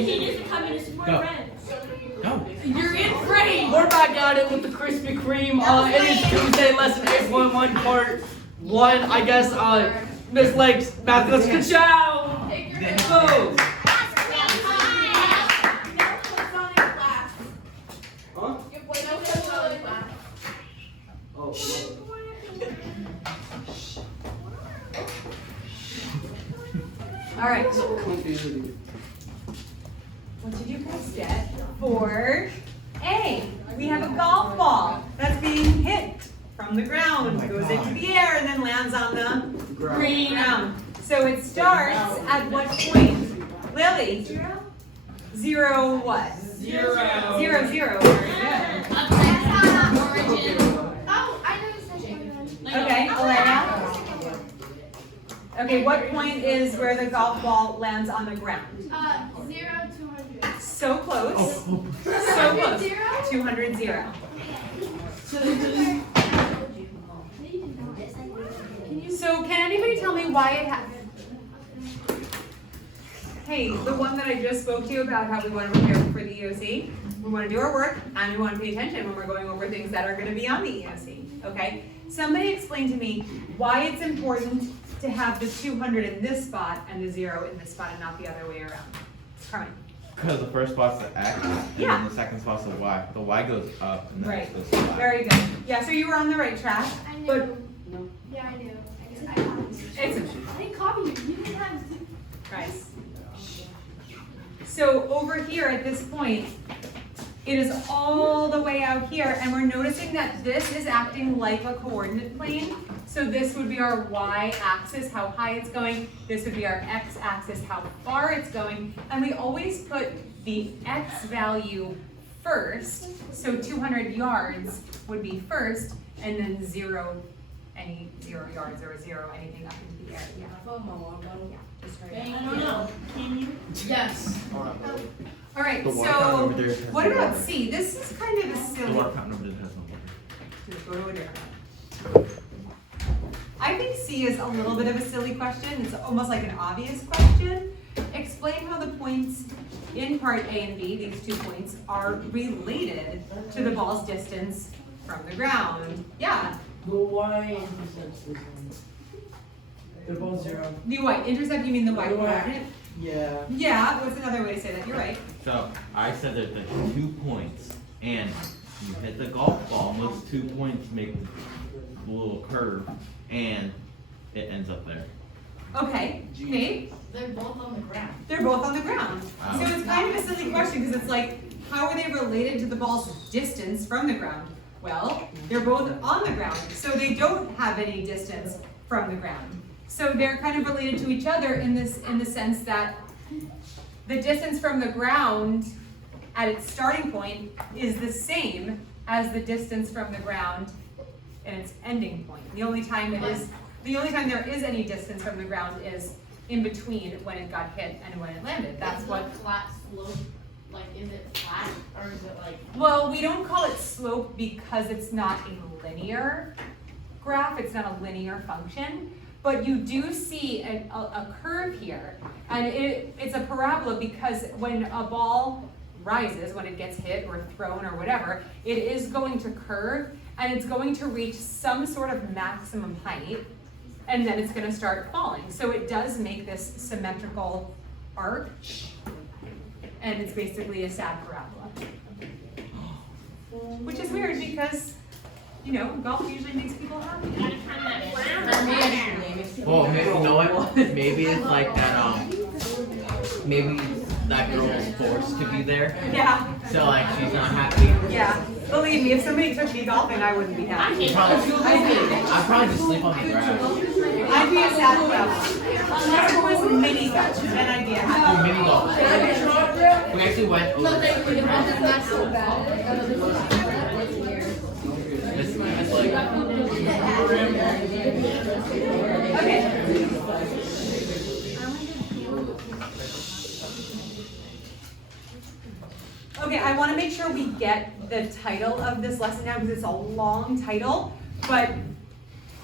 He is a communist for Go. friends. Go. You're in frame. We're back at it with the Krispy Kreme. It is Tuesday, lesson 8.1, part 1. I guess, Miss Lake's math goes ka-chow! Go! Huh? Oh. All right. What did you guys get for A? We have a golf ball that's being hit from the ground, goes into the air, and then lands on the ground. So it starts at what point? Lily? 0 what? 0. 0, 0. Very good. Okay, Elena? Okay, what point is where the golf ball lands on the ground? 0 to 100. So close. Oh. So close. 0? 200, 0. So can anybody tell me why it happened? Hey, the one that I just spoke to you about how we want to prepare for the EOC, we want to do our work and we want to pay attention when we're going over things that are going to be on the EOC, okay? Somebody explain to me why it's important to have the 200 in this spot and the 0 in this spot and not the other way around. Carmen. Because the first spot's the X, and Yeah. then the second spot's the Y. The Y goes up, and then Right. it goes to Y. Very good. Yeah, so you were on the right track. I knew. But Yeah, I knew. I copied you. it's I didn't copy you. You didn't have to. Nice. So over here at this point, it is all the way out here, and we're noticing that this is acting like a coordinate plane. So this would be our y-axis, how high it's going. This would be our x-axis, how far it's going. And we always put the x value first. So 200 yards would be first, and then 0, any 0 yards or 0, anything up into the air. Yeah. Just right I now. don't know. Can you? Yes. All right, The water fountain so over there has what no about water. C? This is kind of a The silly. water fountain over there has no water. Just go to a different one. I think C is a little bit of a silly question. It's almost like an obvious question. Explain how the points in part A and B, these 2 points, are related to the ball's distance from the ground. Yeah. The Y intercepts this one. They're both 0. The y-intercept, you mean the The Y. y-coordinate? Yeah. Yeah, what's another way to say that? You're right. So, I said that there's 2 points, and you hit the golf ball, and those 2 points make a little curve, and it ends up there. Okay, Nate? They're both on the ground. They're both on the ground. Wow. So it's kind of a silly question because it's like, how are they related to the ball's distance from the ground? Well, they're both on the ground, so they don't have any distance from the ground. So they're kind of related to each other in the sense that the distance from the ground at its starting point is the same as the distance from the ground at its ending point. The only time there is any distance from the ground is in between when it got hit and when it landed. That's what. Flat slope. Like, is it flat or is it like? Well, we don't call it slope because it's not a linear graph. It's not a linear function. But you do see a curve here, and it's a parabola because when a ball rises, when it gets hit or thrown or whatever, it is going to curve, and it's going to reach some sort of maximum height, and then it's going to start falling. So it does make this symmetrical arch, and it's basically a sad parabola. Which is weird because, you know, golf usually makes people happy. Well, maybe, you know what? Maybe it's like that, maybe that girl is forced to be there, Yeah, so like she's not happy. yeah. Believe me, if somebody took me golfing, I wouldn't be happy. I'd probably just sleep on the grass. I'd be a sad girl. Unless it was mini golf, then I'd be a happy. Oh, mini golf. We actually went over. It's like, Okay. Okay, I want to make sure we get the title of this lesson now because it's a long title, but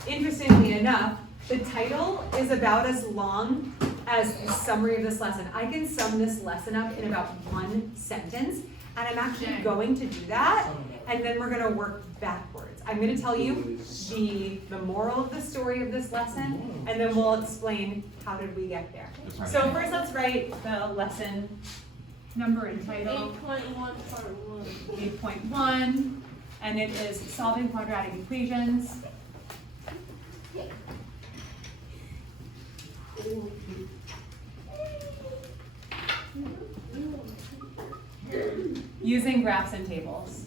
interestingly enough, the title is about as long as a summary of this lesson. I can sum this lesson up in about one sentence, and I'm actually going to do that, and then we're gonna work backwards. I'm gonna tell you the moral of the story of this lesson, and then we'll explain how did we get there. So first let's write the lesson number and title. 8.1 part 1. 8.1, and it is solving quadratic equations. Using graphs and tables.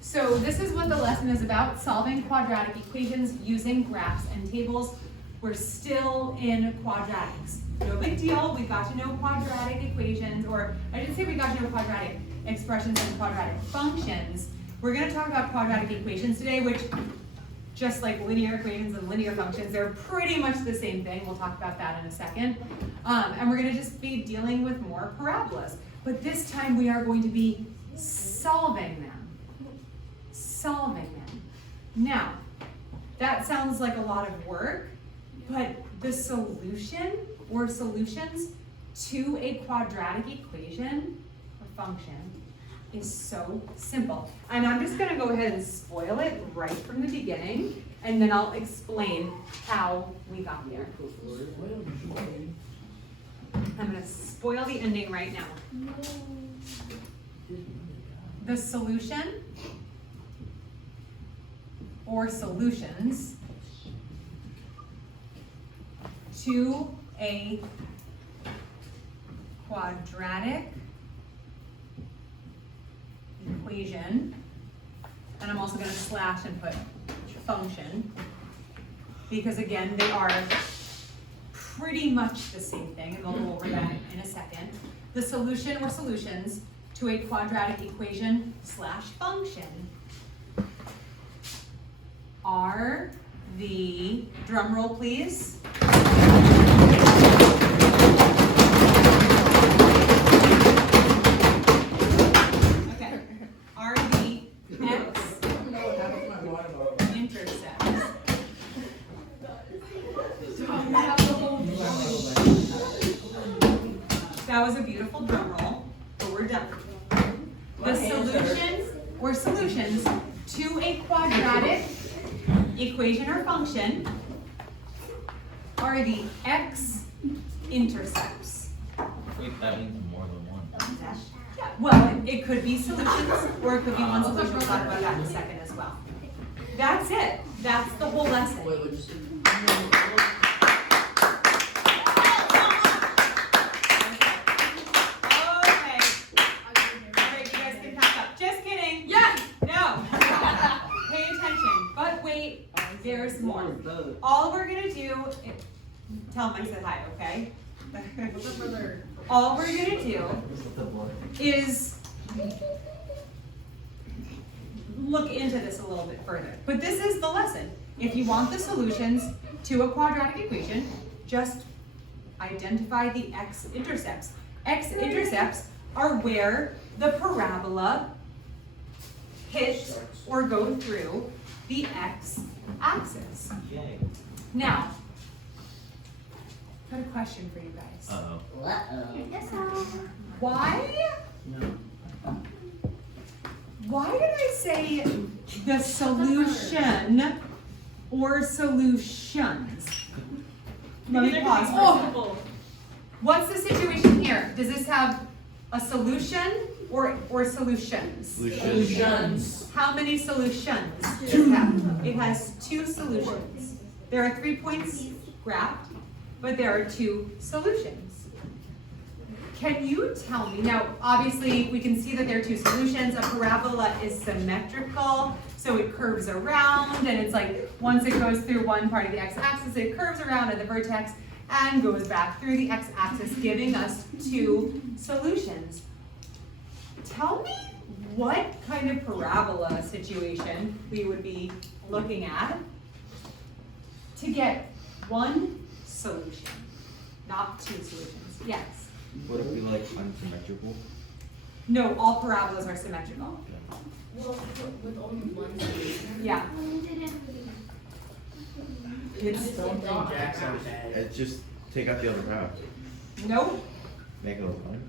So this is what the lesson is about, solving quadratic equations using graphs and tables. We're still in quadratics. No big deal, we got to know quadratic equations, or I didn't say we got to know quadratic expressions and quadratic functions. We're gonna talk about quadratic equations today, which, just like linear equations and linear functions, they're pretty much the same thing. We'll talk about that in a second. And we're gonna just be dealing with more parabolas. But this time we are going to be solving them. Solving them. Now, that sounds like a lot of work, but the solution or solutions to a quadratic equation or function is so simple. And I'm just gonna go ahead and spoil it right from the beginning, and then I'll explain how we got there. I'm gonna spoil the ending right now. The solution or solutions to a quadratic equation, and I'm also going to slash and put function, because again, they are pretty much the same thing, and we'll go over that in a second. The solution or solutions to a quadratic equation slash function are the, drum roll please. Okay, are the x-intercepts. That was a beautiful drum roll, but we're done. The solutions or solutions to a quadratic equation or function are the x-intercepts. Wait, that means more than one. Well, it could be solutions, or it could be one solution. We'll talk about that in a second as well. That's it. That's the whole lesson. Okay. Alright, you guys can pack up. Just kidding. Yeah! No. Pay attention. But wait, there's more. All we're gonna do, tell them I said hi, okay? All we're gonna do is look into this a little bit further. But this is the lesson. If you want the solutions to a quadratic equation, just identify the x-intercepts. X-intercepts are where the parabola hits or go through the x-axis. Yay. Now, I've got a question for you guys. Uh-oh. Why did I say the solution or solutions? Let me pause for a second. What's the situation here? Does this have a solution or solutions? Solutions. How many solutions does it have? It has two solutions. There are 3 points graphed, but there are two solutions. Can you tell me, now obviously we can see that there are two solutions. A parabola is symmetrical, so it curves around, and it's like once it goes through one part of the x-axis, it curves around at the vertex and goes back through the x-axis, giving us two solutions. Tell me what kind of parabola situation we would be looking at to get one solution, not two solutions. Yes? What if we like unsymmetrical? No, all parabolas are symmetrical. Well, with only one solution. Yeah. It's, Don't think Jack's on bad. It's just take out the other half. nope. Make it a line.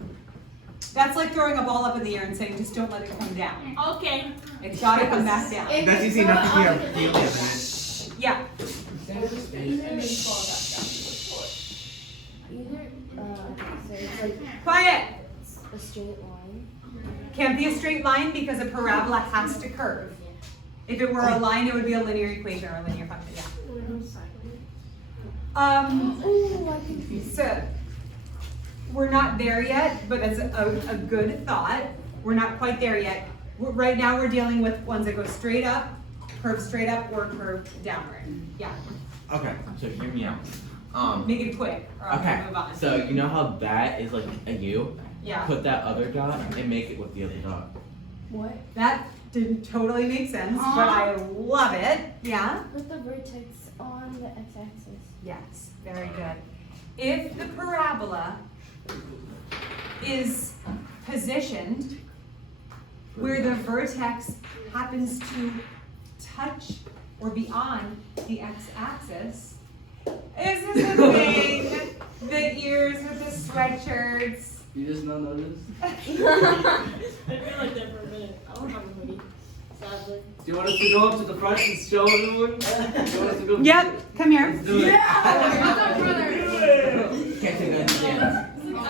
That's like throwing a ball up in the air and saying, just don't let it come down. Okay. It's gotta come back down. That's easy enough to be a field, isn't it? Yeah. Either, so it's like Quiet. a straight line. Can't be a straight line because a parabola has to curve. If it were a line, it would be a linear equation or a linear function, yeah. Ooh, I can So, we're not there yet, but that's a good thought. We're not quite there yet. Right now, we're dealing with ones that go straight up, curve straight up, or curve downward. Yeah, Okay, so hear me out. make it quick, or I'll Okay, move on. so you know how that is like a U? Yeah, Put that other dot and make it with the other dot. What? that didn't totally make sense, but I love it. Yeah? Put the vertex on the x-axis. Yes, very good. If the parabola is positioned where the vertex happens to touch or be on the x-axis, this is the thing, the ears with the sweatshirts. You just not notice? I feel like that for a minute. I don't have a hoodie, sadly. Do you want us to go up to the front and show everyone? Do you want us to go? Yep, come here. Let's do it. Can't take that chance.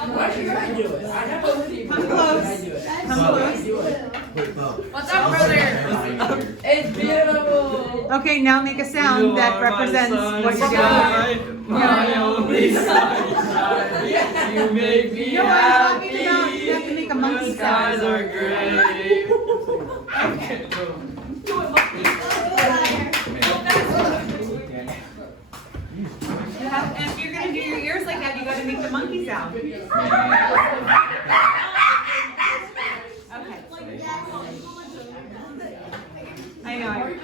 Why should I do it? I have a hoodie. Come close. I do it. Come close. Wait, Bo. What's up, brother? It's beautiful. Okay, now make a sound that represents what you're doing. My only sunshine. You make me No, I'm happy. talking about, you have to make a monkey The skies sound. are gray. Okay. And if you're gonna do your ears like that, you gotta make the monkey sound. Okay. I know.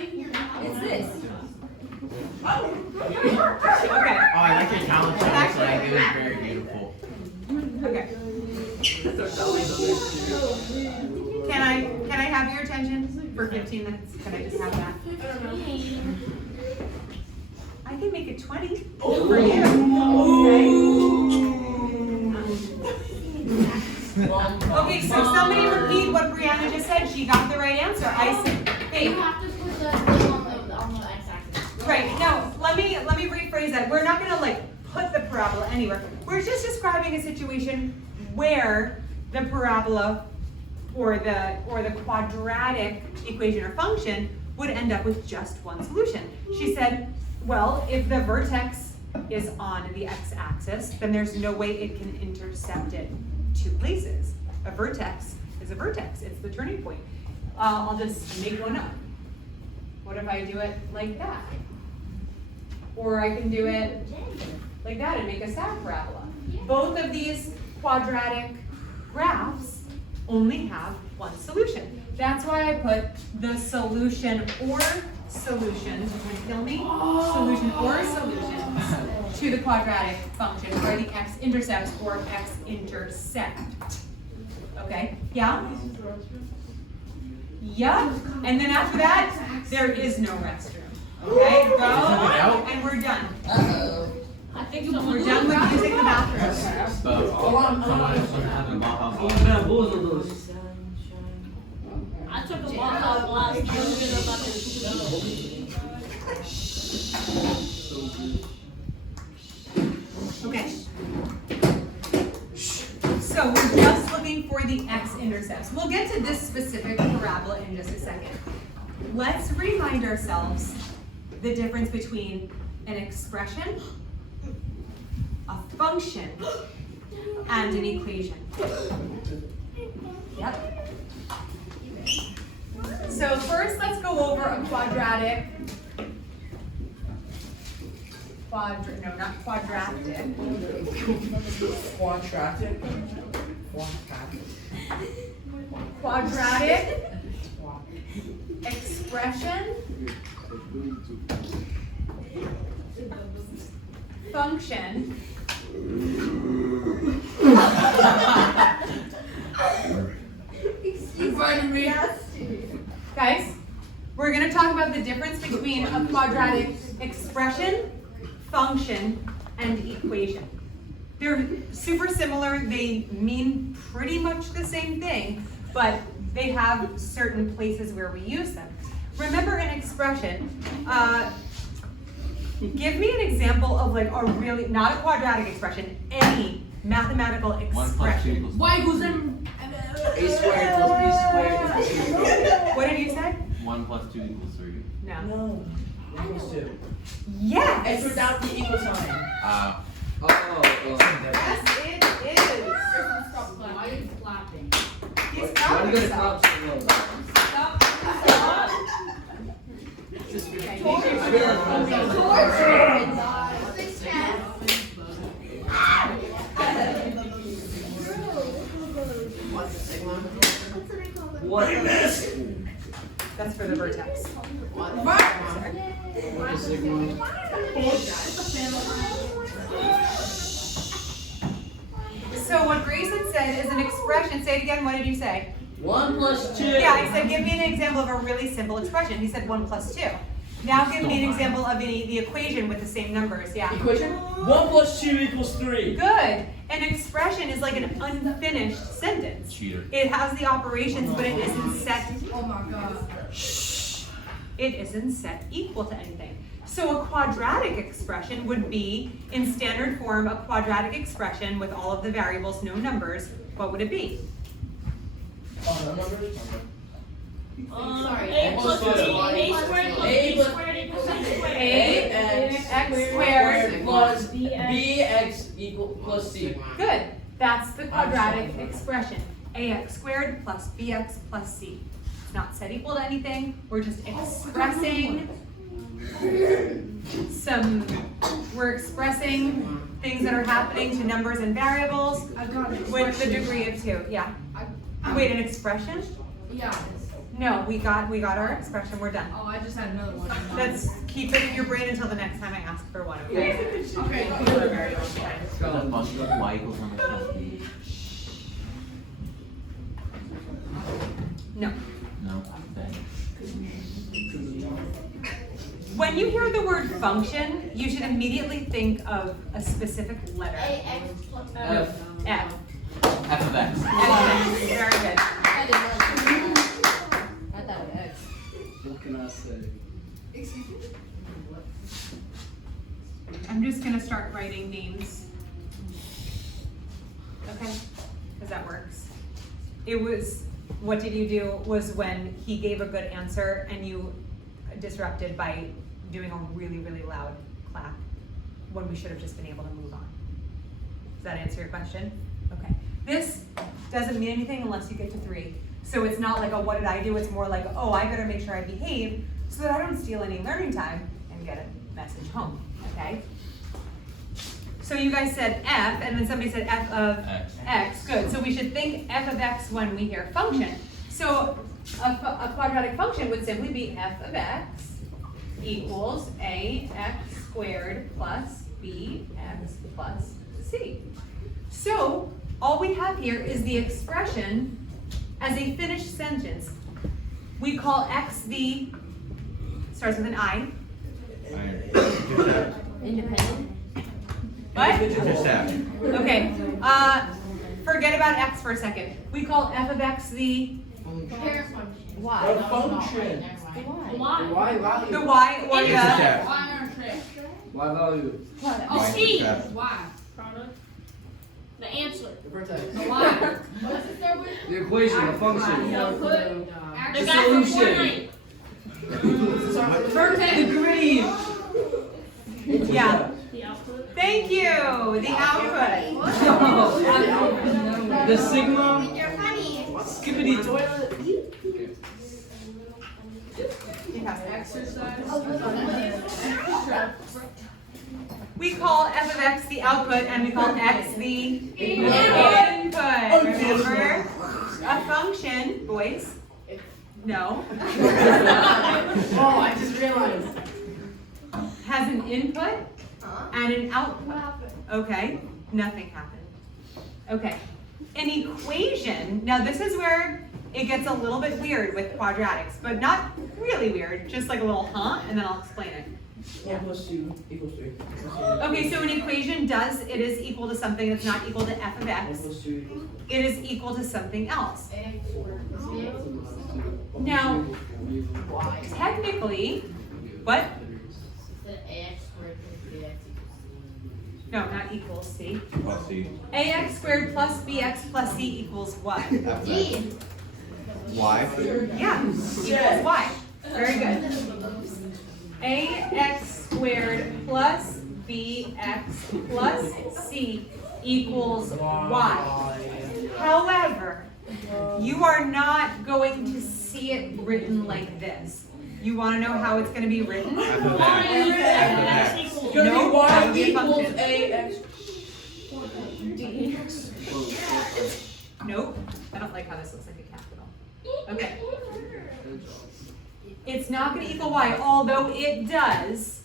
It's this. Okay. Oh, I like your challenge. Like, it was very beautiful. Okay. Can I have your attention for 15 minutes? Can I just have that? I can make it 20 for you. Okay, so somebody repeat what Brianna just said. She got the right answer. I said, hey. You have to put the on the x-axis. Right, no, let me rephrase that. We're not gonna like put the parabola anywhere. We're just describing a situation where the parabola or the quadratic equation or function would end up with just one solution. She said, well, if the vertex is on the x-axis, then there's no way it can intercept it two places. A vertex is a vertex, it's the turning point. I'll just make one up. What if I do it like that? Or I can do it like that and make a stack parabola. Both of these quadratic graphs only have one solution. That's why I put the solution or solutions, you're going to kill me? Solution or solutions to the quadratic function where the x-intercepts or x-intercept. Okay, yeah? Yep, and then after that, there is no restroom. Okay, go, and we're done. I think someone. We're done with using the bathroom. I took a walk out last night. Okay. So we're just looking for the x-intercepts. We'll get to this specific parabola in just a second. Let's remind ourselves the difference between an expression, a function, and an equation. Yep. So first, let's go over a quadratic. No, not quadratic. Quadratic expression, function, Guys, we're going to talk about the difference between a quadratic expression, function, and equation. They're super similar. They mean pretty much the same thing, but they have certain places where we use them. Remember an expression. Give me an example of like a really, not a quadratic expression, any mathematical 1 plus 2 expression. equals Y equals M. A squared plus B squared is 2. What did you say? 1 plus 2 equals 3. No. No. Equals 2. Yes. It's without the equal sign. Yes, it is. Why are you clapping? He's proud of himself. Stop. Stop. What is That's for the vertex. What is sigma? So what Grayson said is an expression. Say it again. What did you say? 1 plus 2. Yeah, I said give me an example of a really simple expression. He said 1 plus 2. Now give me an example of the equation with the same numbers. Yeah. Equation? 1 plus 2 equals 3. Good. An expression is like an unfinished sentence. Cheater. It has the operations, but it isn't set. Oh my god. It isn't set equal to anything. So a quadratic expression would be, in standard form, a quadratic expression with all of the variables, no numbers. What would it be? Sorry. A A plus B, A squared plus A B plus- squared equals C squared. X squared plus bx equal plus c. Good. That's the quadratic expression. Ax squared plus bx plus c. It's not set equal to anything. We're just expressing we're expressing things that are happening to numbers and variables with the degree of 2. Yeah. Wait, an expression? Yeah. No, we got our expression. We're done. Oh, I just had another one. Let's keep it in your brain until the next time I ask for one, okay? Okay. For a very long time. The function of y equals 1 plus b. No. No. Okay. When you hear the word function, you should immediately think of a specific letter. Ax plus F. F. F of x. Excellent. Very good. I did not. I thought of X. What can I say? Excuse me? I'm just gonna start writing names. Okay? Because that works. It was, what did you do was when he gave a good answer and you disrupted by doing a really, really loud clap when we should have just been able to move on. Does that answer your question? Okay. This doesn't mean anything unless you get to 3. So it's not like a what did I do? It's more like, oh, I better make sure I behave so that I don't steal any learning time and get a message home, okay? So you guys said F, and then somebody said F of X. Good. So we should think F of X when we hear function. So a quadratic function would simply be F of X equals AX squared plus BX plus C. So all we have here is the expression as a finished sentence. We call X the, starts with an I. Independent. What? Intercept. Okay, forget about X for a second. We call F of X the Parent function. The function. Why? Y value. Y or the, Intercept. Why aren't they? Y value. Oh, C. Intercept. Why? Product. The answer. The vertex. The why. What's it start with? The equation, the function. The output. The The guy from solution. Fortnite. Vertex. The green. yeah. The output. Thank you, the output. The sigma. You're funny. Skippity toilet. We call F of X the output and we call X the input. Remember? A function, boys? No. Oh, I just realized. Has an input and an output. Okay, nothing happened. Okay, an equation, now this is where it gets a little bit weird with quadratics, but not really weird, just like a little and then I'll explain it. 1 plus 2 equals 3. Okay, so an equation it is equal to something that's not equal to f of 1 x. plus 2 equals It is equal to something else. Now, technically, what? No, not equals, see? Plus C. ax squared plus bx plus c equals what? Y. Yeah, equals y. Very good. Ax squared plus bx plus c equals y. However, you are not going to see it written like this. You want to know how it's going to be written? F of X. Equals. It's gonna No, be y that would be a equals function. ax. Nope. I don't like how this looks like a capital. Okay. It's not going to equal y, although it does.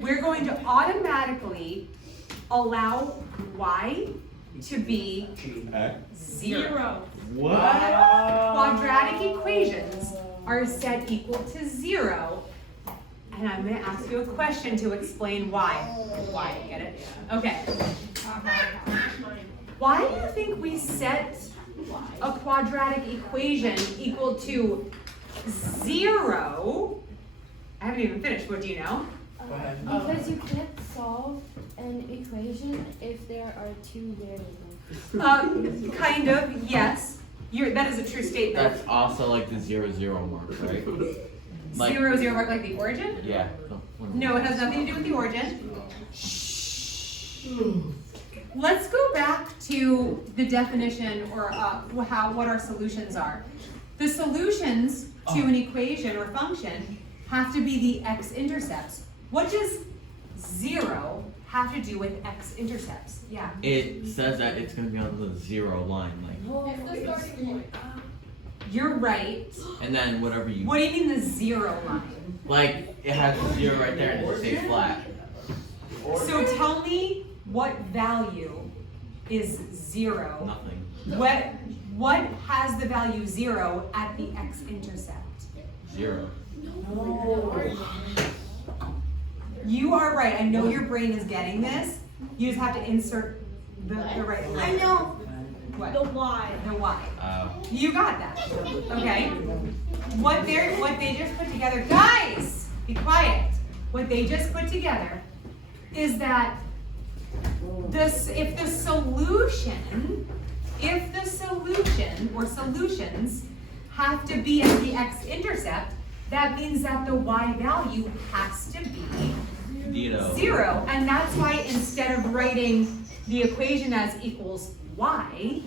We're going to automatically allow y to be X. 0. What? Quadratic equations are set equal to 0. And I'm going to ask you a question to explain why. Why? Get it? Okay. Why do you think we set a quadratic equation equal to 0? I haven't even finished. What do you know? Go ahead. Because you can't solve an equation if there are two variables. Kind of, yes. That is a true statement. That's also like the 0, 0 mark, right? Like, 0, 0 mark like the origin? yeah. No, it has nothing to do with the origin. Let's go back to the definition or what our solutions are. The solutions to an equation or function have to be the x-intercepts. What does 0 have to do with x-intercepts? Yeah. It says that it's going to be on the 0 line, like, You're right. and then whatever you, What do you mean the 0 line? like, it has a 0 right there and it stays flat. So tell me what value is 0? Nothing. What has the value 0 at the x-intercept? 0. You are right. I know your brain is getting this. You just have to insert the right line. I know. What? The Y. The y. You got that. Okay. What they just put together, guys, be quiet. What they just put together is that if the solution or solutions have to be at the x-intercept, that means that the y value has to be 0. And that's why instead of writing the equation as equals y,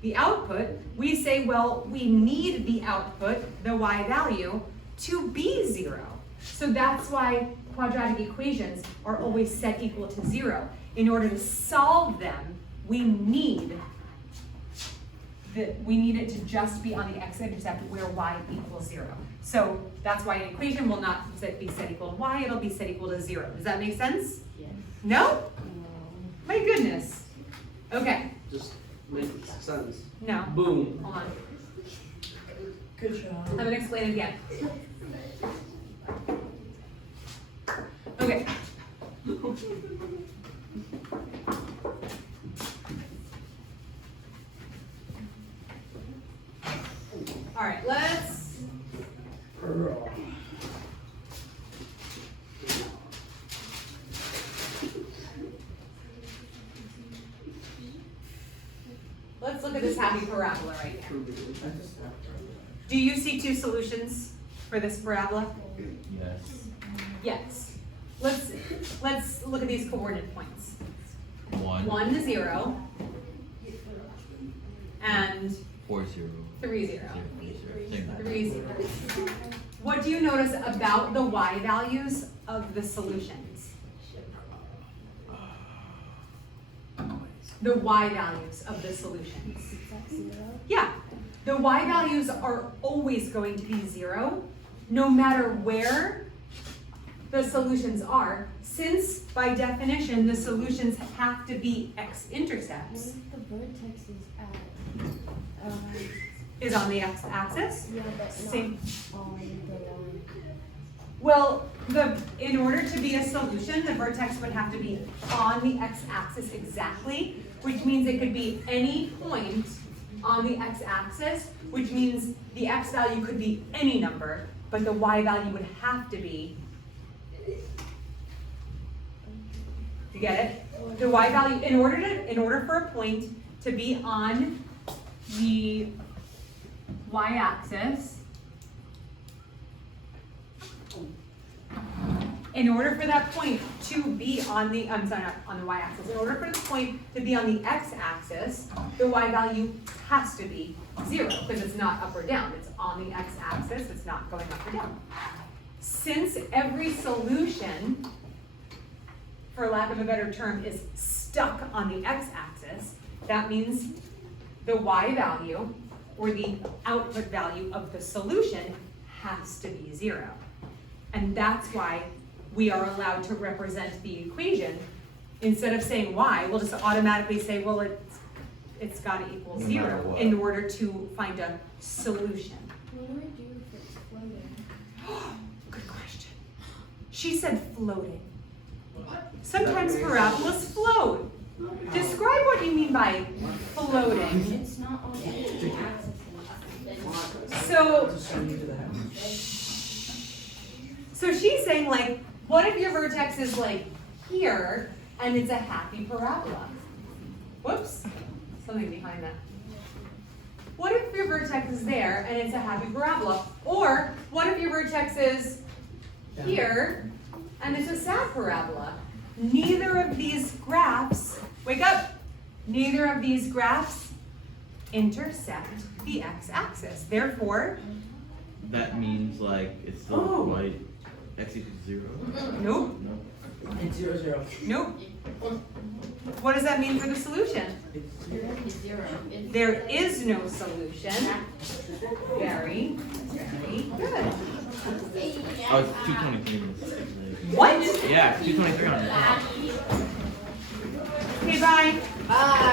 the output, we say, well, we need the output, the y value, to be 0. So that's why quadratic equations are always set equal to 0. In order to solve them, we need it to just be on the x-intercept where y equals 0. So that's why an equation will not be set equal to y, it'll be set equal to 0. Does that make sense? Yes. No? My goodness. Okay, Just make sense. no, Boom. hold on. Good job. I'm gonna explain it again. Okay. All right, let's look at this happy parabola right here. Do you see two solutions for this parabola? Yes. Yes. Let's look at these coordinate points. 1. 1 to 0 and 4, 0. 3, 0. 0. 3, 0. What do you notice about the y values of the solutions? The y values of the solutions. Yeah, the y values are always going to be 0, no matter where the solutions are, since by definition the solutions have to be What x-intercepts, if the vertex is at, is on the x-axis. yeah, but not Same. on the line? Well, in order to be a solution, the vertex would have to be on the x-axis exactly, which means it could be any point on the x-axis, which means the x value could be any number, but the y value would have to be. You get it? The y value, in order for a point to be on the y-axis, in order for that point to be on the, I'm sorry, not on the y-axis, in order for the point to be on the x-axis, the y value has to be 0, because it's not up or down, it's on the x-axis, it's not going up or down. Since every solution, for lack of a better term, is stuck on the x-axis, that means the y value, or the output value of the solution, has to be 0. And that's why we are allowed to represent the equation. Instead of saying y, we'll just automatically say, well, it's got to equal No matter 0 what. in order to find a solution. What do we do if it's floating? Good question. She said floating. Sometimes parabolas float. Describe what you mean by floating. It's not on any axis. So she's saying, like, what if your vertex is like here and it's a happy parabola? Whoops, something behind that. What if your vertex is there and it's a happy parabola? Or what if your vertex is here and it's a sad parabola? Neither of these graphs, wake up, neither of these graphs intersect the x-axis. Therefore, That means like it's still Oh. right. X equals 0. nope, No. It's 0, 0. nope. What does that mean for the solution? Zero. There is no solution. Very, very good. Oh, it's 223. What? Yeah, it's 223 on it. Okay, bye. Bye.